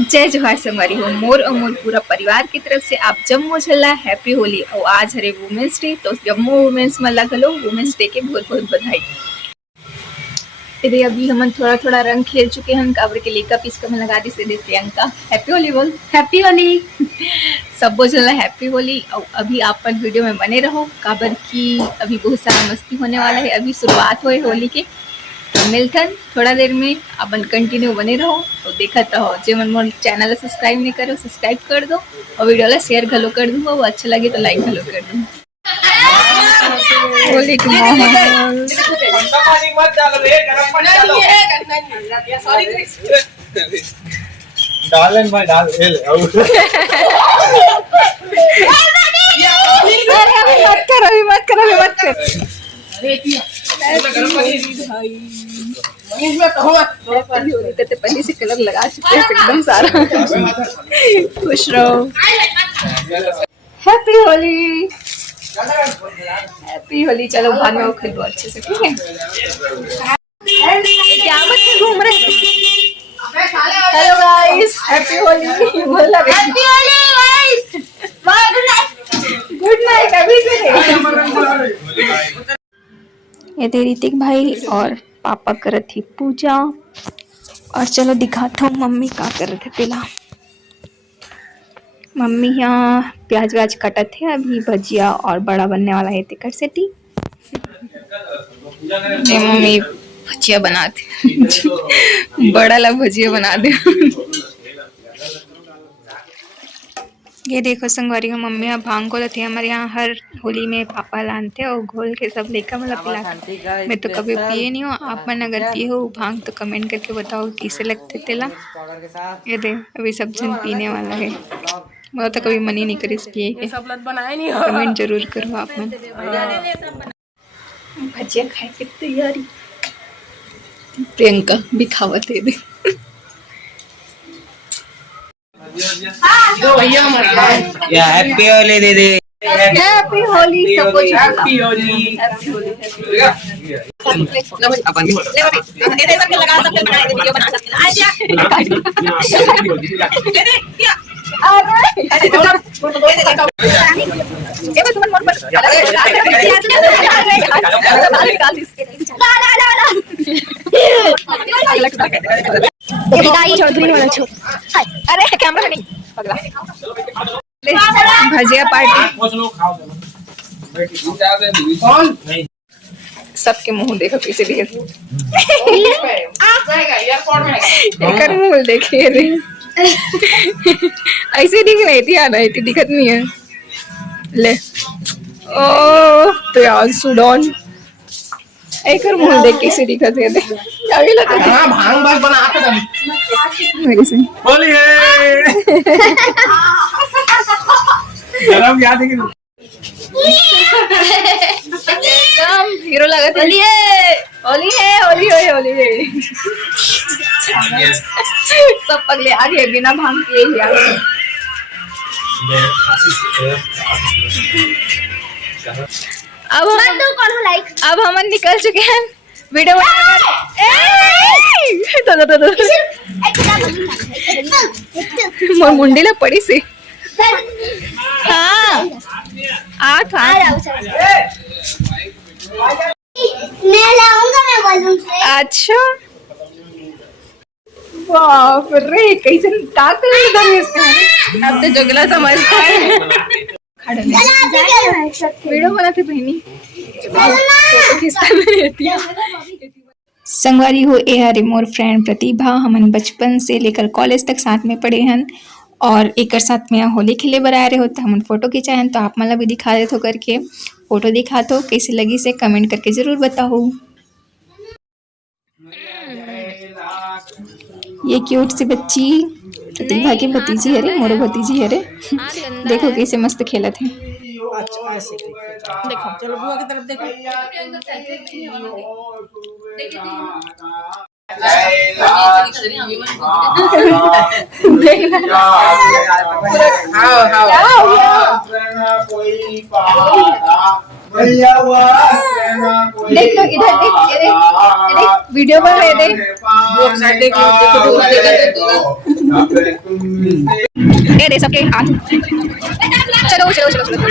जय जोहार संगवारी हो मोर और मोर पूरा परिवार की तरफ से आप जम्मू झल्ला हैप्पी होली। और आज हरे वुमेन्स डे, तो जम्मू वुमेन्स मला घलो वुमेन्स डे के बहुत बहुत बधाई। इधर अभी हम थोड़ा थोड़ा रंग खेल चुके हैं, काबर के लेका पीस का मैं लगा दी से प्रियंका हैप्पी होली बोल। हैप्पी होली सब बोल झल्ला हैप्पी होली। और अभी आप वीडियो में बने रहो, काबर की अभी बहुत सारा मस्ती होने वाला है। अभी शुरुआत हुई होली के, तो मिलथन थोड़ा देर में। अपन कंटिन्यू बने रहो और देखत रहो। जो मन मोर चैनल सब्सक्राइब नहीं करो सब्सक्राइब कर दो और वीडियो ला शेयर घलो कर दूँ। और अच्छा लगे तो लाइक घलो कर दूँ। होली के माहौल डालन भाई डाल मत कर पहले से कलर लगा चुके हैं एकदम सारा। खुश रहो। Happy Holi happy Holi. चलो बाद में वो खेलो अच्छे से, ठीक है। क्या बच्चे घूम रहे हैं। Hello guys happy Holi. बोल रहे happy Holi guys. Good night अभी से। ये थे ऋतिक भाई और पापा करत थी पूजा। और चलो दिखाता हूँ मम्मी क्या कर रहे थे। पहला मम्मी यहाँ प्याज व्याज कटत थे, अभी भजिया और बड़ा बनने वाला है तिकर से टी। मम्मी भजिया बनाते बड़ा ला भजिया बना दे। ये देखो संगवारी हो मम्मी यहाँ भांग घोल थे। हमारे यहाँ हर होली में पापा लानते और घोल के सब लेकर मतलब पिला। मैं तो कभी पिए नहीं हूँ। आप मन अगर पिए हो भांग तो कमेंट करके बताओ कैसे लगते तेला। ये दे अभी सब जन पीने वाला है। मैं तो कभी मन ही नहीं करी पिए के। कमेंट जरूर करो आप मन। भजिया खाए की तैयारी प्रियंका भी खावत है दे। या हैप्पी होली दीदी। हैप्पी होली सब कुछ। हैप्पी होली। अपन दे दे सबके लगा सबके बनाए दे वीडियो बना सकते हैं। अरे ये बस मन पर ये चौधरी वाला छोड़। अरे कैमरा में नहीं पगला। भजिया पार्टी सबके मुंह देखो कैसे दिखे। मुंह देखिए ऐसे दिख रही थी, याद आई थी दिखत नहीं है। ले ओ प्याज सुडौन एक मुंह देख कैसे दिखत है। अभी लगा हां भांग बस बना के दम मेरे से होली है। गरम याद है कि एकदम हीरो लगा था। होली है होली है होली है होली है। सब पगले आ गए बिना भांग पिए ही आ गए। अब हम निकल चुके हैं वीडियो मोर मुंडी ला पड़ी से। हाँ आठ मैं लाऊंगा मैं बलून से। अच्छा बाप रे कैसे अब तो जगला समझता है। वीडियो बनाते बहनी फोटो खींचता रहती है। संगवारी हो ए हरे मोर फ्रेंड प्रतिभा। हमन बचपन से लेकर कॉलेज तक साथ में पढ़े हन और एक साथ में होली खेले बर आ रहे हो। तो हम फोटो खिंचाए हैं, तो आप मला भी दिखा देते हो करके फोटो दिखा दो कैसे लगी से कमेंट करके जरूर बताओ। ये क्यूट सी बच्ची प्रतिभा की भतीजी है रे, मोरो भतीजी है रे। देखो कैसे मस्त खेला थे। देखो चलो बुआ की तरफ देखो। देख तो इधर देख ये देख वीडियो बन रहे देख। वो साइड देख देखो दे दे सबके हाथ। चलो चलो चलो चलो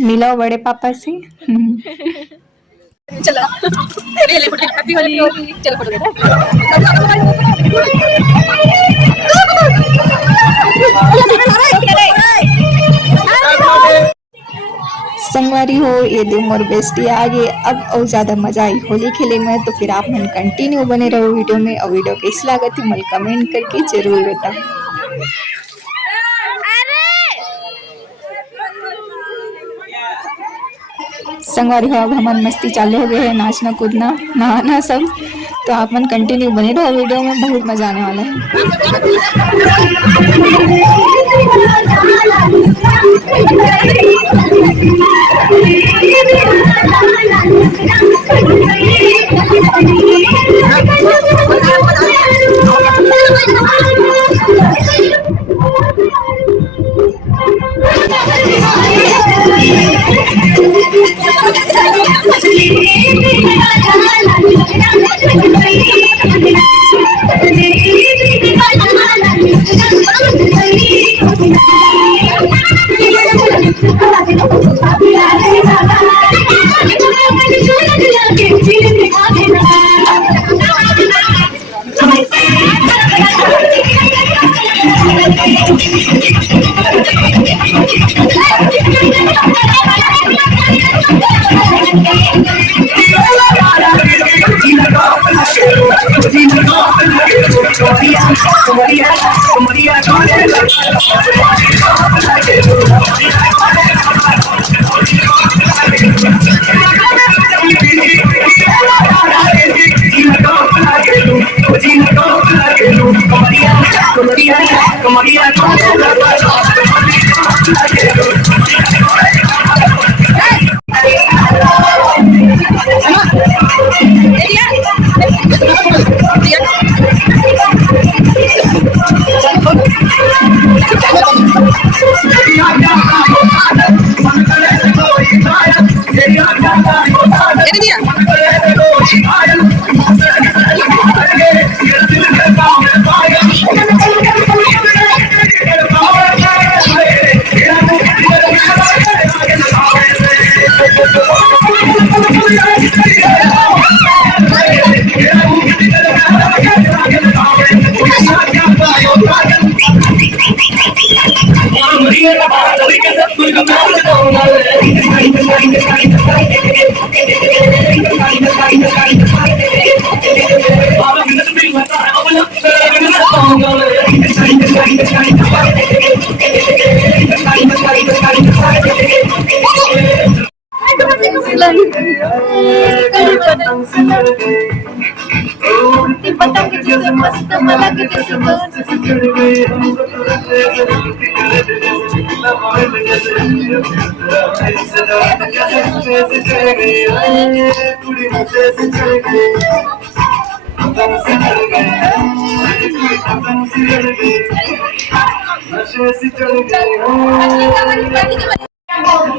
मिलो बड़े पापा से। चलो ले ले फोटो। हैप्पी होली। चलो फोटो लेते संगवारी हो ये दो मोर बेस्टी आगे अब और ज्यादा मजा आई होली खेले में। तो फिर आप मन कंटिन्यू बने रहो वीडियो में और वीडियो कैसी लागत है मुझे कमेंट करके जरूर बताओ। संगवारी हो अब हमारी मस्ती चालू हो गई है, नाचना कूदना नहाना सब। तो आप मन कंटिन्यू बने रहो वीडियो में, बहुत मजा आने वाला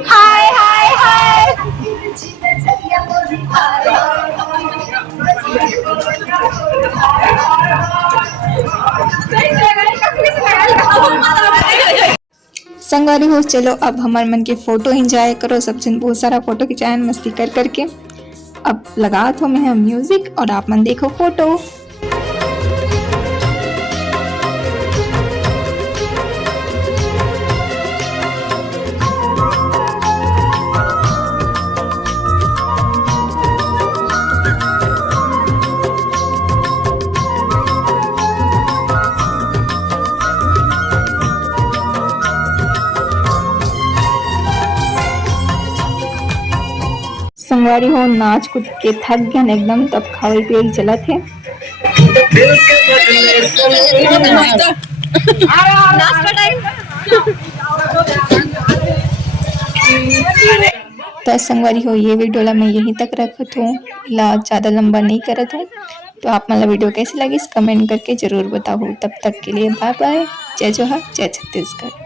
हाय हाय हाय। संगवारी हो, चलो अब हमारे मन के फोटो एंजॉय करो। सब जन बहुत सारा फोटो खिंचाए मस्ती कर करके। अब लगा तो मैं म्यूजिक और आप मन देखो फोटो। संगवारी हो, नाच कूद के थक गया एकदम, तब खावे पिए चला थे। तो संगवारी हो, ये वीडियो ला मैं यहीं तक रखत हूँ, ला ज़्यादा लंबा नहीं करत हूँ। तो आप मतलब वीडियो कैसी लगी कमेंट करके जरूर बताओ। तब तक के लिए बाय बाय, जय जोहार, जय छत्तीसगढ़।